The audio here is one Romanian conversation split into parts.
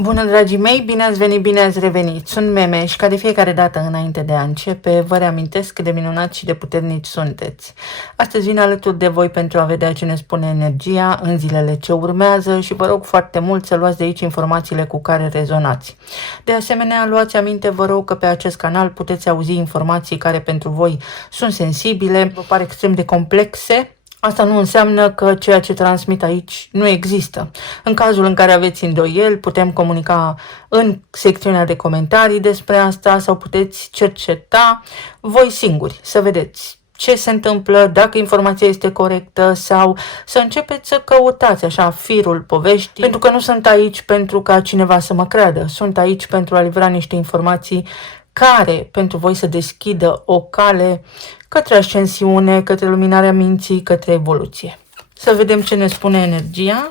Bună, dragii mei, bine ați venit, bine ați revenit. Sunt Meme și ca de fiecare dată înainte de a începe, vă reamintesc cât de minunați și de puternici sunteți. Astăzi vin alături de voi pentru a vedea ce ne spune energia în zilele ce urmează și vă rog foarte mult să luați de aici informațiile cu care rezonați. De asemenea, luați aminte, vă rog, că pe acest canal puteți auzi informații care pentru voi sunt sensibile, vă par extrem de complexe. Asta nu înseamnă că ceea ce transmit aici nu există. În cazul în care aveți îndoieli, putem comunica în secțiunea de comentarii despre asta sau puteți cerceta voi singuri să vedeți ce se întâmplă, dacă informația este corectă sau să începeți să căutați așa firul poveștii, pentru că nu sunt aici pentru ca cineva să mă creadă, sunt aici pentru a livra niște informații care pentru voi să deschidă o cale către ascensiune, către luminarea minții, către evoluție. Să vedem ce ne spune energia.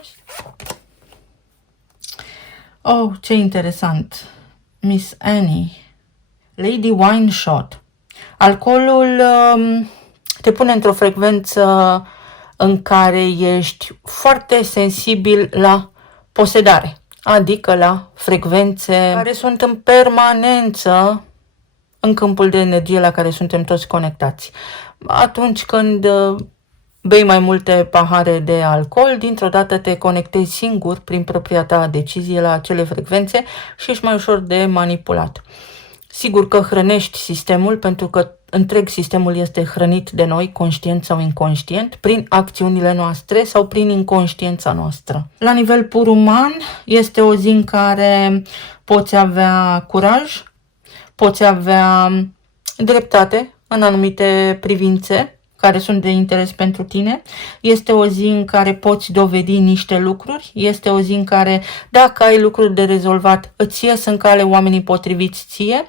Oh, ce interesant! Miss Annie, Lady Wine Shot. Alcoolul te pune într-o frecvență în care ești foarte sensibil la posedare, adică la frecvențe care sunt în permanență în câmpul de energie la care suntem toți conectați. Atunci când bei mai multe pahare de alcool, dintr-o dată te conectezi singur prin propria ta decizie la acele frecvențe și ești mai ușor de manipulat. Sigur că hrănești sistemul, pentru că întreg sistemul este hrănit de noi, conștient sau inconștient, prin acțiunile noastre sau prin inconștiența noastră. La nivel pur uman, este o zi în care poți avea curaj, poți avea dreptate în anumite privințe care sunt de interes pentru tine. Este o zi în care poți dovedi niște lucruri. Este o zi în care, dacă ai lucruri de rezolvat, îți ies în cale oamenii potriviți ție.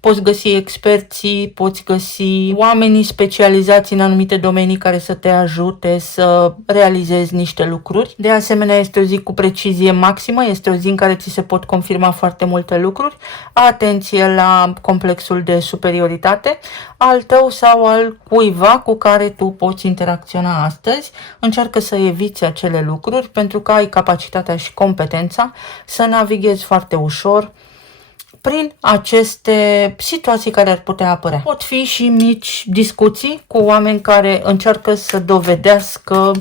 Poți găsi experții, poți găsi oamenii specializați în anumite domenii care să te ajute să realizezi niște lucruri. De asemenea, este o zi cu precizie maximă, este o zi în care ți se pot confirma foarte multe lucruri. Atenție la complexul de superioritate al tău sau al cuiva cu care tu poți interacționa astăzi. Încearcă să eviți acele lucruri pentru că ai capacitatea și competența să navighezi foarte ușor prin aceste situații care ar putea apărea. Pot fi și mici discuții cu oameni care încearcă să dovedească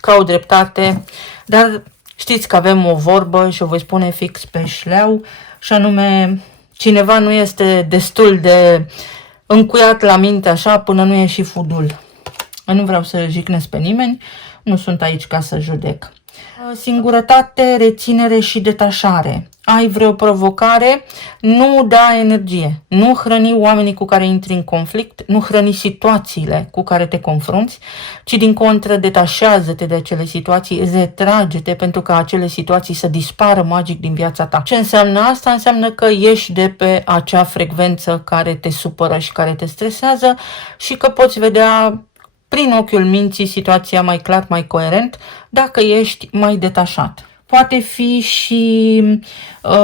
că au dreptate, dar știți că avem o vorbă și o voi spune fix pe șleau, și anume, cineva nu este destul de încuiat la minte așa până nu e și fudul. Nu vreau să jignesc pe nimeni, nu sunt aici ca să judec. Singurătate, reținere și detașare. Ai vreo provocare, nu da energie, nu hrăni oamenii cu care intri în conflict, nu hrăni situațiile cu care te confrunți, ci din contră detașează-te de acele situații, retrage-te pentru ca acele situații să dispară magic din viața ta. Ce înseamnă asta? Înseamnă că ieși de pe acea frecvență care te supără și care te stresează și că poți vedea prin ochiul minții situația mai clar, mai coerent, dacă ești mai detașat. Poate fi și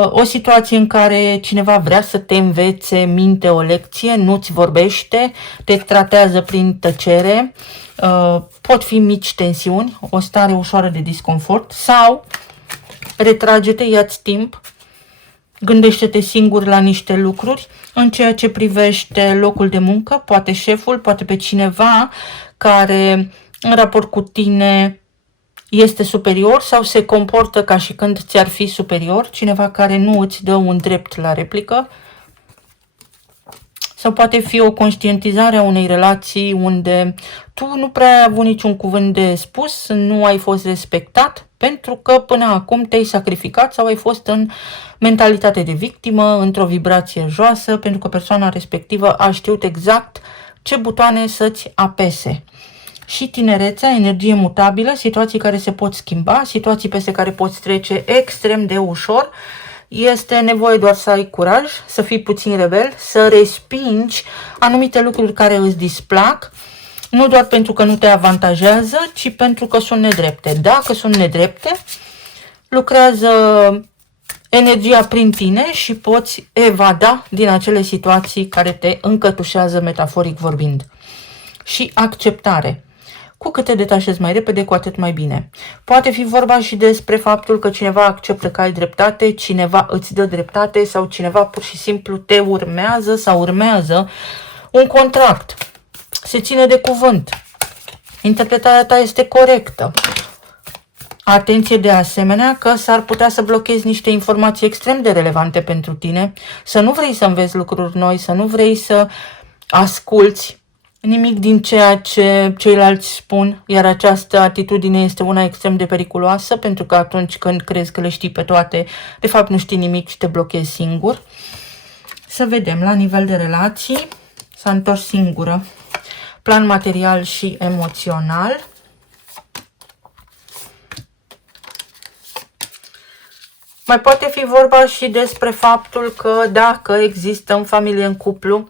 o situație în care cineva vrea să te învețe, minte o lecție, nu-ți vorbește, te tratează prin tăcere, pot fi mici tensiuni, o stare ușoară de disconfort sau retrage-te, ia-ți timp, gândește-te singur la niște lucruri în ceea ce privește locul de muncă, poate șeful, poate pe cineva care în raport cu tine este superior sau se comportă ca și când ți-ar fi superior, cineva care nu îți dă un drept la replică, sau poate fi o conștientizare a unei relații unde tu nu prea ai avut niciun cuvânt de spus, nu ai fost respectat pentru că până acum te-ai sacrificat sau ai fost în mentalitate de victimă, într-o vibrație joasă, pentru că persoana respectivă a știut exact ce butoane să-ți apese. Și tinerețea, energie mutabilă, situații care se pot schimba, situații peste care poți trece extrem de ușor. Este nevoie doar să ai curaj, să fii puțin rebel, să respingi anumite lucruri care îți displac, nu doar pentru că nu te avantajează, ci pentru că sunt nedrepte. Dacă sunt nedrepte, lucrează energia prin tine și poți evada din acele situații care te încătușează, metaforic vorbind. Și acceptare. Cu cât te detașezi mai repede, cu atât mai bine. Poate fi vorba și despre faptul că cineva acceptă că ai dreptate, cineva îți dă dreptate sau cineva pur și simplu te urmează sau urmează un contract. Se ține de cuvânt. Interpretarea ta este corectă. Atenție de asemenea că s-ar putea să blochezi niște informații extrem de relevante pentru tine, să nu vrei să înveți lucruri noi, să nu vrei să asculți nimic din ceea ce ceilalți spun, iar această atitudine este una extrem de periculoasă, pentru că atunci când crezi că le știi pe toate, de fapt nu știi nimic și te blochezi singur. Să vedem, la nivel de relații, s-a întors singură, plan material și emoțional. Mai poate fi vorba și despre faptul că dacă există în familie, în cuplu,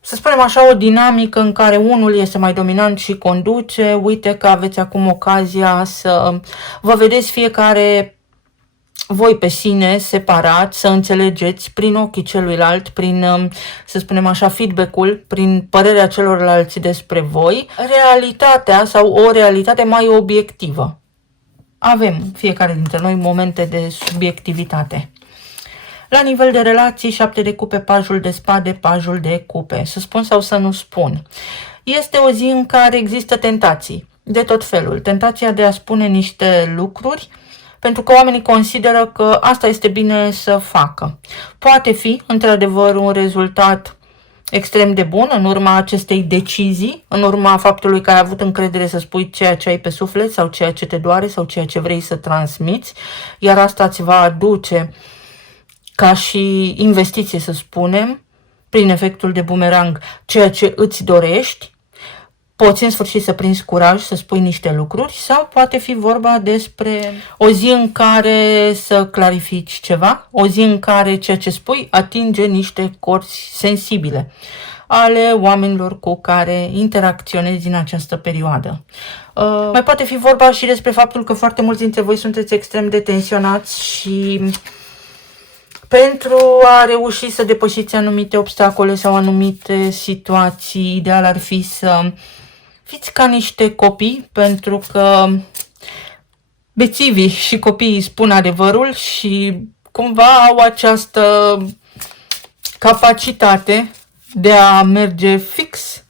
să spunem așa, o dinamică în care unul este mai dominant și conduce, uite că aveți acum ocazia să vă vedeți fiecare voi pe sine, separat, să înțelegeți prin ochii celuilalt, prin, să spunem așa, feedback-ul, prin părerea celorlalți despre voi, realitatea sau o realitate mai obiectivă. Avem fiecare dintre noi momente de subiectivitate. La nivel de relații, 7 de cupe, pajul de spade, pajul de cupe. Să spun sau să nu spun. Este o zi în care există tentații de tot felul. Tentația de a spune niște lucruri pentru că oamenii consideră că asta este bine să facă. Poate fi, într-adevăr, un rezultat extrem de bun în urma acestei decizii, în urma faptului că ai avut încredere să spui ceea ce ai pe suflet sau ceea ce te doare sau ceea ce vrei să transmiți, iar asta îți va aduce ca și investiție, să spunem, prin efectul de bumerang, ceea ce îți dorești. Poți în sfârșit să prinzi curaj să spui niște lucruri sau poate fi vorba despre o zi în care să clarifici ceva, o zi în care ceea ce spui atinge niște corzi sensibile ale oamenilor cu care interacționezi în această perioadă. Mai poate fi vorba și despre faptul că foarte mulți dintre voi sunteți extrem de tensionați și pentru a reuși să depășiți anumite obstacole sau anumite situații, ideal ar fi să fiți ca niște copii, pentru că bețivii și copiii spun adevărul și cumva au această capacitate de a merge fix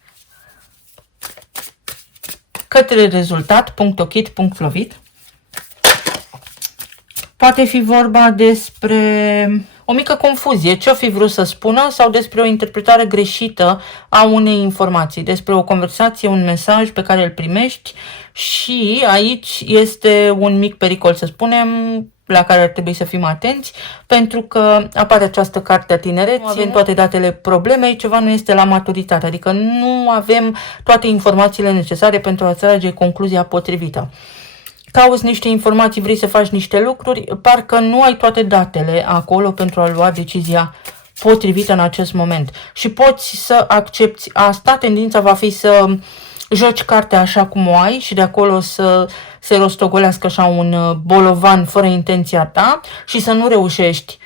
către rezultat, punct ochit, punct lovit. Poate fi vorba despre o mică confuzie, ce-o fi vrut să spună, sau despre o interpretare greșită a unei informații, despre o conversație, un mesaj pe care îl primești și aici este un mic pericol, să spunem, la care ar trebui să fim atenți, pentru că apare această carte a tinereții, nu avem toate datele problemei, ceva nu este la maturitate, adică nu avem toate informațiile necesare pentru a trage concluzia potrivită. Cauți niște informații, vrei să faci niște lucruri, parcă nu ai toate datele acolo pentru a lua decizia potrivită în acest moment. Și poți să accepti asta, tendința va fi să joci cartea așa cum o ai și de acolo să se rostogolească așa un bolovan fără intenția ta și să nu reușești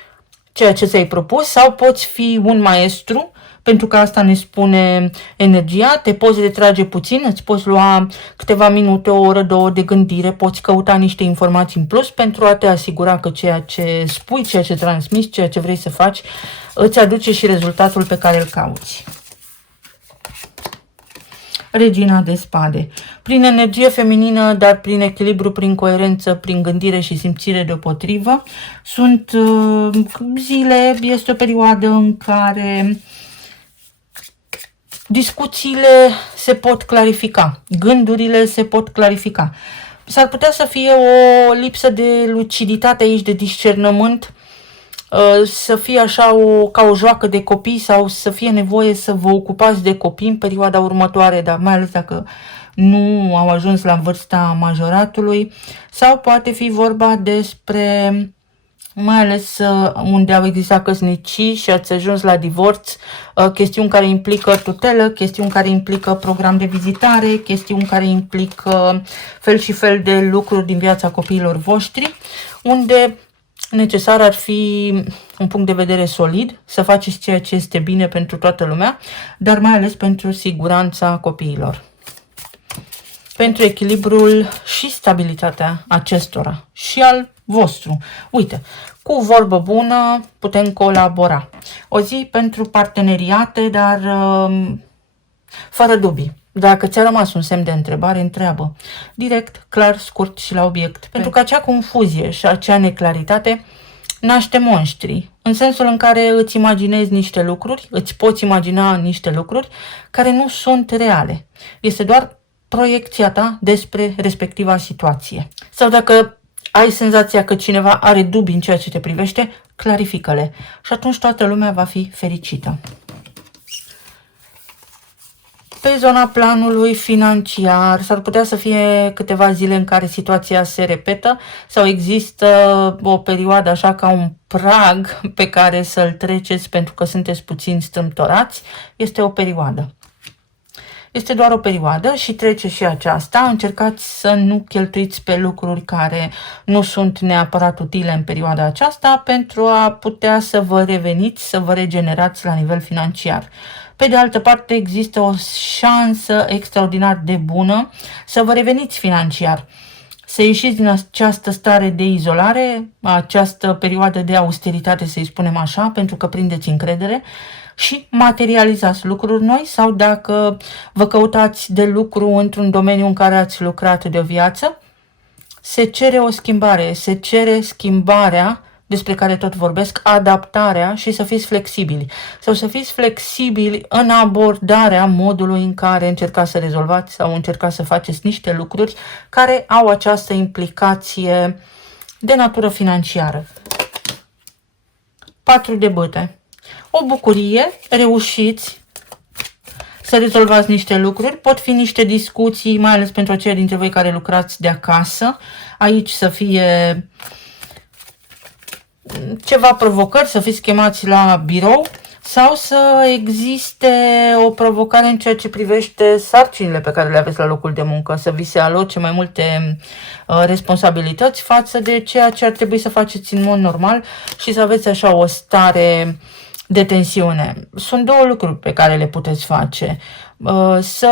ceea ce ți-ai propus, sau poți fi un maestru, pentru că asta ne spune energia, te poți retrage puțin, îți poți lua câteva minute, o oră, două de gândire, poți căuta niște informații în plus pentru a te asigura că ceea ce spui, ceea ce transmiți, ceea ce vrei să faci, îți aduce și rezultatul pe care îl cauți. Regina de spade. Prin energie feminină, dar prin echilibru, prin coerență, prin gândire și simțire deopotrivă, sunt zile, este o perioadă în care discuțiile se pot clarifica, gândurile se pot clarifica. S-ar putea să fie o lipsă de luciditate aici, de discernământ, să fie așa ca o joacă de copii sau să fie nevoie să vă ocupați de copii în perioada următoare, dar mai ales dacă nu au ajuns la vârsta majoratului, sau poate fi vorba despre mai ales unde au existat căsnicii și ați ajuns la divorț, chestiuni care implică tutelă, chestiuni care implică program de vizitare, chestiuni care implică fel și fel de lucruri din viața copiilor voștri, unde necesar ar fi un punct de vedere solid, să faceți ceea ce este bine pentru toată lumea, dar mai ales pentru siguranța copiilor. pentru echilibrul și stabilitatea acestora și al vostru. Uite, cu vorbă bună putem colabora. O zi pentru parteneriate, dar fără dubii. Dacă ți-a rămas un semn de întrebare, întreabă. Direct, clar, scurt și la obiect. Pentru că acea confuzie și acea neclaritate naște monștri, în sensul în care îți imaginezi niște lucruri, îți poți imagina niște lucruri care nu sunt reale. Este doar proiecția ta despre respectiva situație. Sau dacă ai senzația că cineva are dubii în ceea ce te privește, clarifică-le și atunci toată lumea va fi fericită. Pe zona planului financiar s-ar putea să fie câteva zile în care situația se repetă sau există o perioadă așa ca un prag pe care să-l treceți pentru că sunteți puțin strâmtorați. Este o perioadă. Este doar o perioadă și trece și aceasta. Încercați să nu cheltuiți pe lucruri care nu sunt neapărat utile în perioada aceasta pentru a putea să vă reveniți, să vă regenerați la nivel financiar. Pe de altă parte, există o șansă extraordinar de bună să vă reveniți financiar, să ieșiți din această stare de izolare, această perioadă de austeritate, să-i spunem așa, pentru că prindeți încredere și materializați lucruri noi sau dacă vă căutați de lucru într-un domeniu în care ați lucrat de o viață, se cere o schimbare, se cere schimbarea despre care tot vorbesc, adaptarea și să fiți flexibili. Sau să fiți flexibili în abordarea modului în care încercați să rezolvați sau încercați să faceți niște lucruri care au această implicație de natură financiară. 4 de bâte. O bucurie, reușiți să rezolvați niște lucruri, pot fi niște discuții, mai ales pentru aceia dintre voi care lucrați de acasă, aici să fie ceva provocări, să fiți chemați la birou sau să existe o provocare în ceea ce privește sarcinile pe care le aveți la locul de muncă, să vi se aloce mai multe responsabilități față de ceea ce ar trebui să faceți în mod normal și să aveți așa o stare de tensiune. Sunt două lucruri pe care le puteți face. Să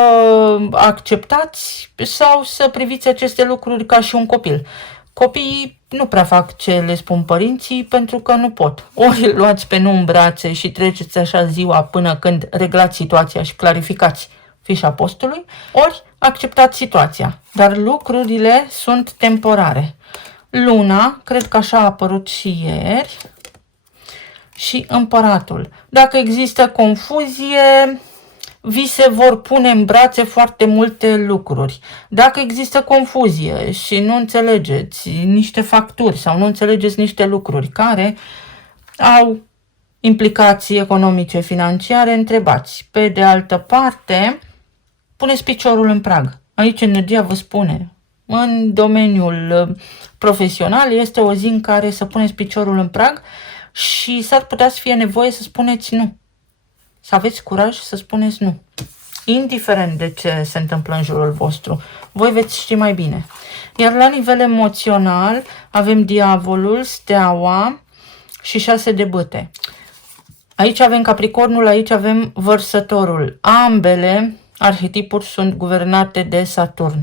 acceptați sau să priviți aceste lucruri ca și un copil. Copiii nu prea fac ce le spun părinții pentru că nu pot. Ori îl luați pe nu în brațe și treceți așa ziua până când reglați situația și clarificați fișa postului, ori acceptați situația. Dar lucrurile sunt temporare. Luna, cred că așa a apărut și ieri, și împăratul. Dacă există confuzie, vi se vor pune în brațe foarte multe lucruri. Dacă există confuzie și nu înțelegeți niște facturi sau nu înțelegeți niște lucruri care au implicații economice, financiare, întrebați. Pe de altă parte, puneți piciorul în prag. Aici energia vă spune. În domeniul profesional este o zi în care să puneți piciorul în prag și s-ar putea să fie nevoie să spuneți nu. Să aveți curaj să spuneți nu. Indiferent de ce se întâmplă în jurul vostru, voi veți ști mai bine. Iar la nivel emoțional avem diavolul, steaua și 6 de bâte. Aici avem Capricornul, aici avem Vărsătorul. Ambele arhetipuri sunt guvernate de Saturn.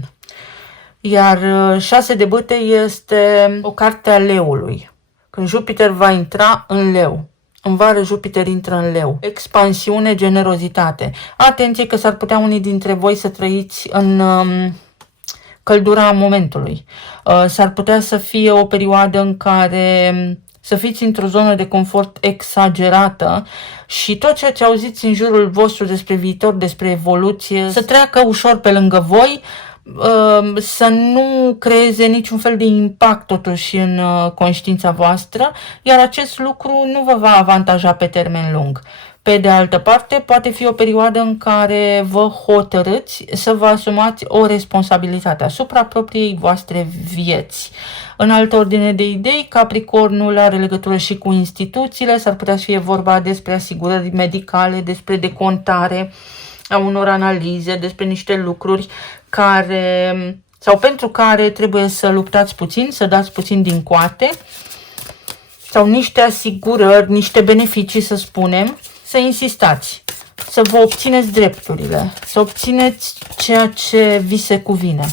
Iar 6 de bâte este o carte a leului. Când Jupiter va intra în leu. În vară Jupiter intră în leu. Expansiune, generozitate. Atenție că s-ar putea unii dintre voi să trăiți în căldura momentului. S-ar putea să fie o perioadă în care să fiți într-o zonă de confort exagerată și tot ceea ce auziți în jurul vostru despre viitor, despre evoluție, să treacă ușor pe lângă voi, să nu creeze niciun fel de impact totuși în conștiința voastră, iar acest lucru nu vă va avantaja pe termen lung. Pe de altă parte, poate fi o perioadă în care vă hotărâți să vă asumați o responsabilitate asupra propriei voastre vieți. În altă ordine de idei, Capricornul are legătură și cu instituțiile, s-ar putea să fie vorba despre asigurări medicale, despre decontare a unor analize, despre niște lucruri care, sau pentru care trebuie să luptați puțin, să dați puțin din coate, sau niște asigurări, niște beneficii, să spunem, să insistați. să vă obțineți drepturile, să obțineți ceea ce vi se cuvine.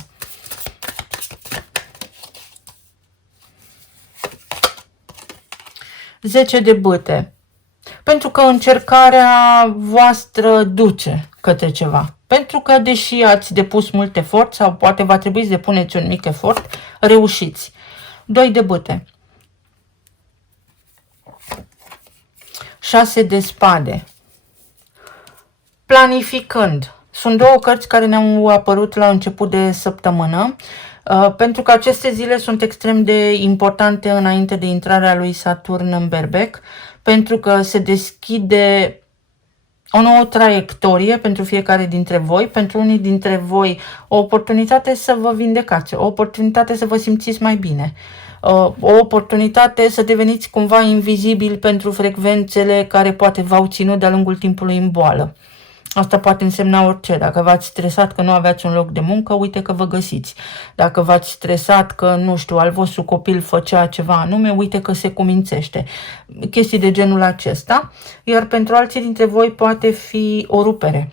Zece de bâte. Pentru că încercarea voastră duce către ceva. Pentru că, deși ați depus mult efort sau poate va trebui să depuneți un mic efort, reușiți. 2 de bâte. 6 de spade. Planificând. Sunt două cărți care ne-au apărut la început de săptămână, pentru că aceste zile sunt extrem de importante înainte de intrarea lui Saturn în Berbec, pentru că se deschide o nouă traiectorie pentru fiecare dintre voi, pentru unii dintre voi o oportunitate să vă vindecați, o oportunitate să vă simțiți mai bine, o oportunitate să deveniți cumva invizibil pentru frecvențele care poate v-au ținut de-a lungul timpului în boală. Asta poate însemna orice. Dacă v-ați stresat că nu aveați un loc de muncă, uite că vă găsiți. Dacă v-ați stresat că, nu știu, al vostru copil făcea ceva anume, uite că se cumințește. Chestii de genul acesta. Iar pentru alții dintre voi poate fi o rupere.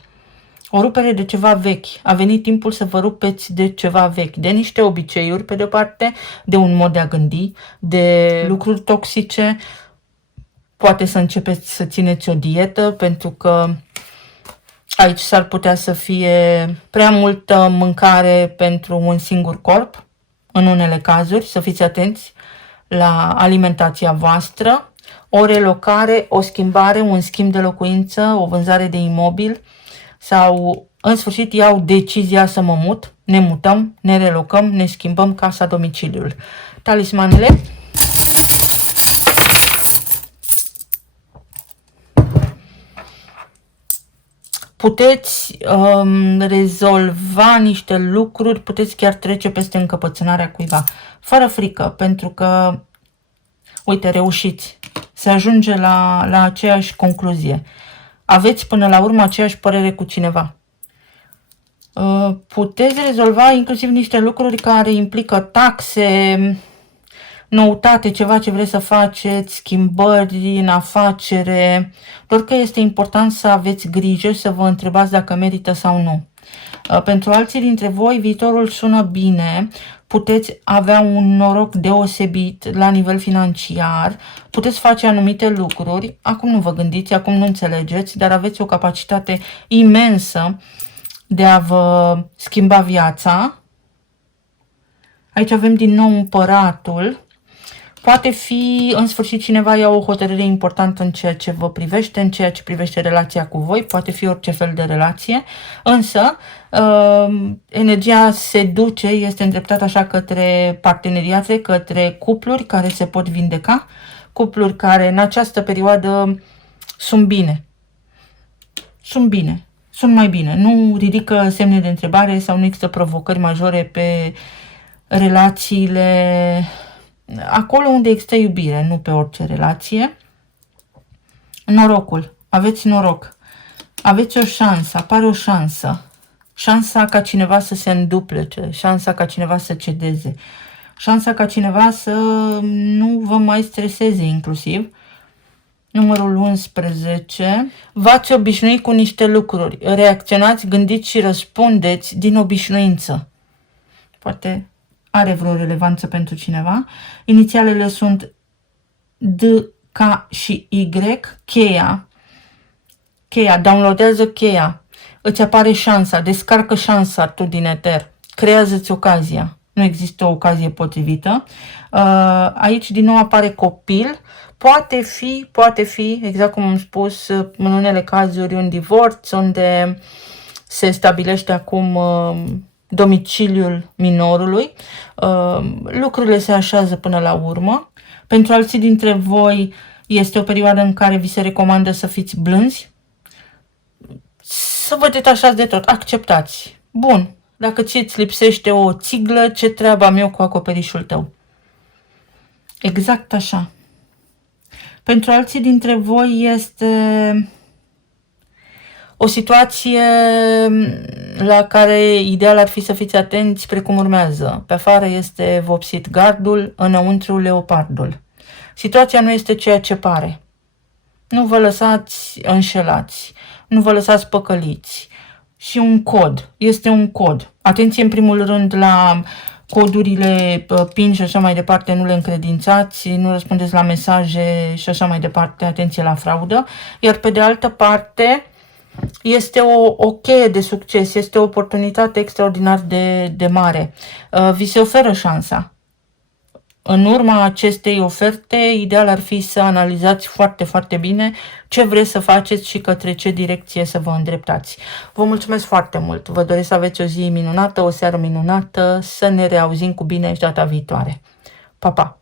O rupere de ceva vechi. A venit timpul să vă rupeți de ceva vechi. De niște obiceiuri, pe de-o parte, de un mod de a gândi, de lucruri toxice. Poate să începeți să țineți o dietă, pentru că aici s-ar putea să fie prea multă mâncare pentru un singur corp, în unele cazuri, să fiți atenți la alimentația voastră, o relocare, o schimbare, un schimb de locuință, o vânzare de imobil sau, în sfârșit, iau decizia să mă mut, ne mutăm, ne relocăm, ne schimbăm casa, domiciliul. Talismanele. Puteți rezolva niște lucruri, puteți chiar trece peste încăpățânarea cuiva, fără frică, pentru că, uite, reușiți, se ajunge la aceeași concluzie. Aveți până la urmă aceeași părere cu cineva. Puteți rezolva inclusiv niște lucruri care implică taxe, noutate, ceva ce vreți să faceți, schimbări în afacere, doar că este important să aveți grijă și să vă întrebați dacă merită sau nu. Pentru alții dintre voi, viitorul sună bine, puteți avea un noroc deosebit la nivel financiar, puteți face anumite lucruri, acum nu vă gândiți, acum nu înțelegeți, dar aveți o capacitate imensă de a vă schimba viața. Aici avem din nou Împăratul. Poate fi, în sfârșit, cineva ia o hotărâre importantă în ceea ce vă privește, în ceea ce privește relația cu voi, poate fi orice fel de relație, însă energia se duce, este îndreptată așa către parteneriate, către cupluri care se pot vindeca, cupluri care în această perioadă sunt bine, sunt mai bine, nu ridică semne de întrebare sau nu există provocări majore pe relațiile acolo unde există iubire, nu pe orice relație. Norocul. Aveți noroc. Aveți o șansă, apare o șansă. Șansa ca cineva să se înduplece, șansa ca cineva să cedeze, șansa ca cineva să nu vă mai streseze inclusiv. Numărul 11. V-ați obișnuit cu niște lucruri. Reacționați, gândiți și răspundeți din obișnuință. Poate are vreo relevanță pentru cineva. Inițialele sunt D, K și Y. Cheia. Downloadează cheia. Îți apare șansa. Descarcă șansa tu din eter. Creează-ți ocazia. Nu există o ocazie potrivită. Aici din nou apare copil. Poate fi, exact cum am spus, în unele cazuri un divorț unde se stabilește acum domiciliul minorului. Lucrurile se așează până la urmă. Pentru alții dintre voi este o perioadă în care vi se recomandă să fiți blânzi, să vă detașați de tot, acceptați. Bun, dacă ți-ți lipsește o țiglă, ce treabă am eu cu acoperișul tău? Exact așa. Pentru alții dintre voi este o situație la care ideal ar fi să fiți atenți precum urmează. Pe afară este vopsit gardul, înăuntru leopardul. Situația nu este ceea ce pare. Nu vă lăsați înșelați. nu vă lăsați păcăliți. Și un cod, este un cod. Atenție în primul rând la codurile PIN și așa mai departe, nu le încredințați, nu răspundeți la mesaje și așa mai departe, atenție la fraudă. Iar pe de altă parte, este o cheie de succes, este o oportunitate extraordinar de mare. Vi se oferă șansa. În urma acestei oferte, ideal ar fi să analizați foarte, foarte bine ce vreți să faceți și către ce direcție să vă îndreptați. Vă mulțumesc foarte mult. Vă doresc să aveți o zi minunată, o seară minunată, să ne reauzim cu bine și data viitoare. Pa, pa!